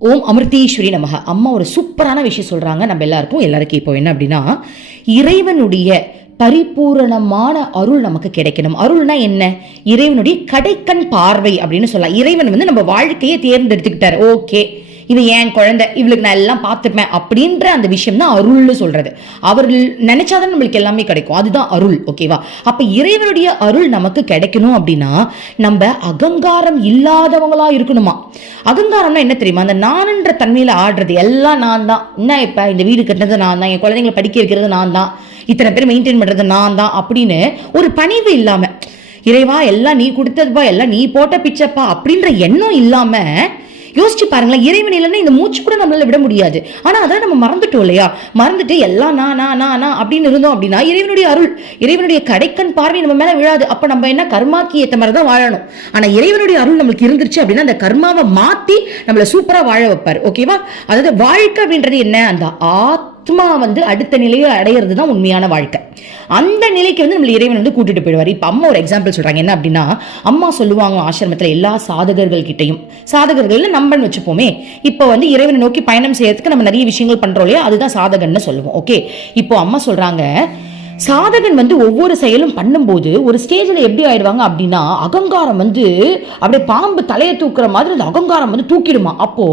ஓம் அமிர்தீஸ்வரி நமக. அம்மா ஒரு சூப்பரான விஷயம் சொல்கிறாங்க நம்ம எல்லாருக்கும் எல்லாருக்கும் இப்போ என்ன அப்படின்னா இறைவனுடைய பரிபூரணமான அருள் நமக்கு கிடைக்கணும். அருள்னா என்ன? இறைவனுடைய கடைக்கண் பார்வை அப்படின்னு சொல்லலாம். இறைவன் வந்து நம்ம வாழ்க்கையை தேர்ந்தெடுத்துக்கிட்டார். ஓகே. இது என் குழந்தை இவளுக்கு நான் எல்லாம் பார்த்துப்பேன் அப்படின்ற அந்த விஷயம் தான் அருள்னு சொல்றது. அவர் நினைச்சாதான் நம்மளுக்கு எல்லாமே கிடைக்கும். அதுதான் அருள் ஓகேவா அப்ப இறைவனுடைய அருள் நமக்கு கிடைக்கணும் அப்படின்னா நம்ம அகங்காரம் இல்லாதவங்களா இருக்கணுமா? அகங்காரம்னா என்ன தெரியுமா? அந்த நானுன்ற தன்மையில ஆடுறது எல்லாம் நான் தான் என்ன இப்ப இந்த வீடு கட்டினது நான் தான் என் குழந்தைங்களை படிக்க வைக்கிறது நான் தான் இத்தனை பேர் மெயின்டைன் பண்றது நான் தான் அப்படின்னு ஒரு பணிவு இல்லாம இறைவா எல்லாம் நீ கொடுத்ததுப்பா எல்லாம் நீ போட்ட பிச்சப்பா அப்படின்ற எண்ணம் இல்லாம யோசிச்சு பாருங்களேன் இறைவன் இல்லைன்னா இந்த மூச்சு கூட நம்மளால விட முடியாது. ஆனா அதான் நம்ம மறந்துட்டோம் இல்லையா? மறந்துட்டு எல்லாம் நான் நான் நான் நான் அப்படின்னு இருந்தோம் அப்படின்னா இறைவனுடைய அருள் இறைவனுடைய கடைக்கண் பார்வை நம்ம மேல விழாது. அப்ப நம்ம என்ன கர்மாக்கு ஏத்த மாதிரி தான் வாழணும். ஆனா இறைவனுடைய அருள் நம்மளுக்கு இருந்துருச்சு அப்படின்னா அந்த கர்மாவை மாத்தி நம்மள சூப்பரா வாழ வைப்பார். ஓகேவா அதாவது வாழ்க்கை அப்படின்றது என்ன? அந்த ஆத்மா வந்து அடுத்த நிலையை அடையிறது தான் உண்மையான வாழ்க்கை. அந்த நிலைக்கு வந்து நம்மளை இறைவன் வந்து கூட்டிட்டு போயிடுவார். இப்போ அம்மா ஒரு எக்ஸாம்பிள் சொல்றாங்க. என்ன அப்படின்னா அம்மா சொல்லுவாங்க ஆசிரமத்தில் எல்லா சாதகர்கள் கிட்டையும். சாதகர்கள் நம்பன் வச்சுப்போமே. இப்போ வந்து இறைவனை நோக்கி பயணம் செய்யறதுக்கு நம்ம நிறைய விஷயங்கள் பண்றோம் இல்லையா? அதுதான் சாதகன்னு சொல்லுவோம். ஓகே இப்போ அம்மா சொல்றாங்க சாதகன் வந்து ஒவ்வொரு செயலும் பண்ணும்போது ஒரு ஸ்டேஜில் எப்படி ஆயிடுவாங்க அப்படின்னா அகங்காரம் வந்து அப்படியே பாம்பு தலையை தூக்குற மாதிரி அந்த அகங்காரம் வந்து தூக்கிடுமா. அப்போ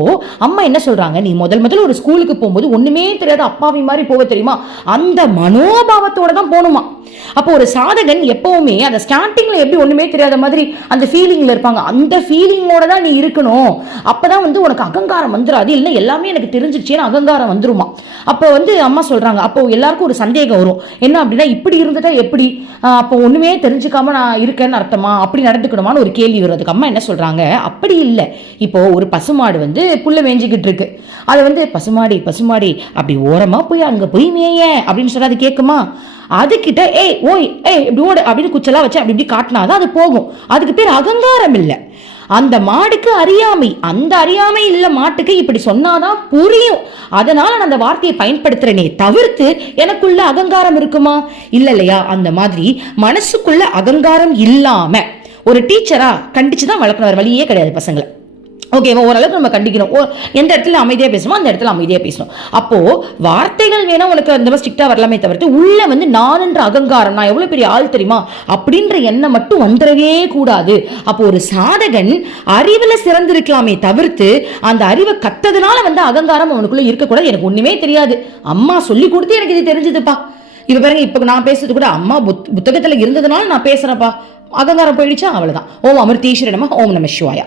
அம்மா என்ன சொல்றாங்க? நீ முதல் முதல்ல ஒரு ஸ்கூலுக்கு போகும்போது ஒண்ணுமே தெரியாத அப்பாவி மாதிரி போக தெரியுமா? அந்த மனோபாவத்தோட தான் போகணுமா? அப்போ ஒரு சாதகன் எப்பவுமே அந்த ஸ்டார்டிங்ல எப்படி ஒண்ணுமே தெரியாத மாதிரி அந்த ஃபீலிங்ல இருப்பாங்க. அந்த ஃபீலிங்கோட தான் நீ இருக்கணும். அப்பதான் வந்து உனக்கு அகங்காரம் வந்துடாது இல்லை எல்லாமே எனக்கு தெரிஞ்சிருச்சேன்னு அகங்காரம் வந்துருமா? அப்போ வந்து அம்மா சொல்றாங்க. அப்போ எல்லாருக்கும் ஒரு சந்தேகம் வரும். என்ன அப்படின்னா இப்படி இருந்துட்டா எப்படி? அப்போ ஒன்றுமே தெரிஞ்சுக்காம நான் இருக்கேன்னு அர்த்தமா? அப்படி நடந்துக்கணுமான்னு ஒரு கேள்வி வரும் அம்மா என்ன சொல்றாங்க? அப்படி இல்லை. இப்போ ஒரு பசுமாடு வந்து புல்ல மேய்ஞ்சிக்கிட்டு இருக்கு. அதை வந்து பசுமாடி பசுமாடி அப்படி ஓரமாக போய் அங்கே போய் மேய அப்படின்னு சொன்னால் அது கேட்குமா அதுக்கிட்ட ஏய் ஓய் ஏய் இப்படி ஓடு அப்படின்னு குச்சலாக வச்சு அப்படி இப்படி காட்டினாதான் அது போகும். அதுக்கு பேர் அகங்காரம் இல்லை. அந்த மாடுக்கு அறியாமை அந்த அறியாமை இல்லை மாட்டுக்கு இப்படி சொன்னாதான் புரியும். அதனால நான் அந்த வார்த்தையை பயன்படுத்துறேனே தவிர்த்து எனக்குள்ள அகங்காரம் இருக்குமா? இல்லை இல்லையா? அந்த மாதிரி மனசுக்குள்ள அகங்காரம் இல்லாம ஒரு டீச்சரா கண்டிச்சு தான் வளர்க்கணும் வழியே கிடையாது பசங்களை. ஓகேவா ஓரளவுக்கு நம்ம கண்டிக்கணும். ஓ எந்த இடத்துல அமைதியாக பேசணுமோ அந்த இடத்துல அமைதியாக பேசணும். அப்போது வார்த்தைகள் வேணால் உனக்கு அந்த மாதிரி ஸ்ட்ரிக்டாக வரலாமே தவிர்த்து உள்ளே வந்து நானுன்ற அகங்காரம் நான் எவ்வளோ பெரிய ஆள் தெரியுமா? அப்படின்ற எண்ணம் மட்டும் வந்துடவே கூடாது. அப்போ ஒரு சாதகன் அறிவில் சிறந்திருக்கலாமே தவிர்த்து அந்த அறிவை கத்ததுனால வந்து அகங்காரம் அவனுக்குள்ளே இருக்கக்கூடாது. எனக்கு ஒன்றுமே தெரியாது. அம்மா சொல்லி கொடுத்து எனக்கு இது தெரிஞ்சதுப்பா. இப்போ பாருங்க இப்போ நான் பேசுறது கூட அம்மா புத் புத்தகத்தில் இருந்ததுனால நான் பேசுறேன்ப்பா. அகங்காரம் போயிடுச்சா? அவ்வளோதான் ஓம் அமிர்தீஸ்வரனமா ஓம் நம சிவாயா.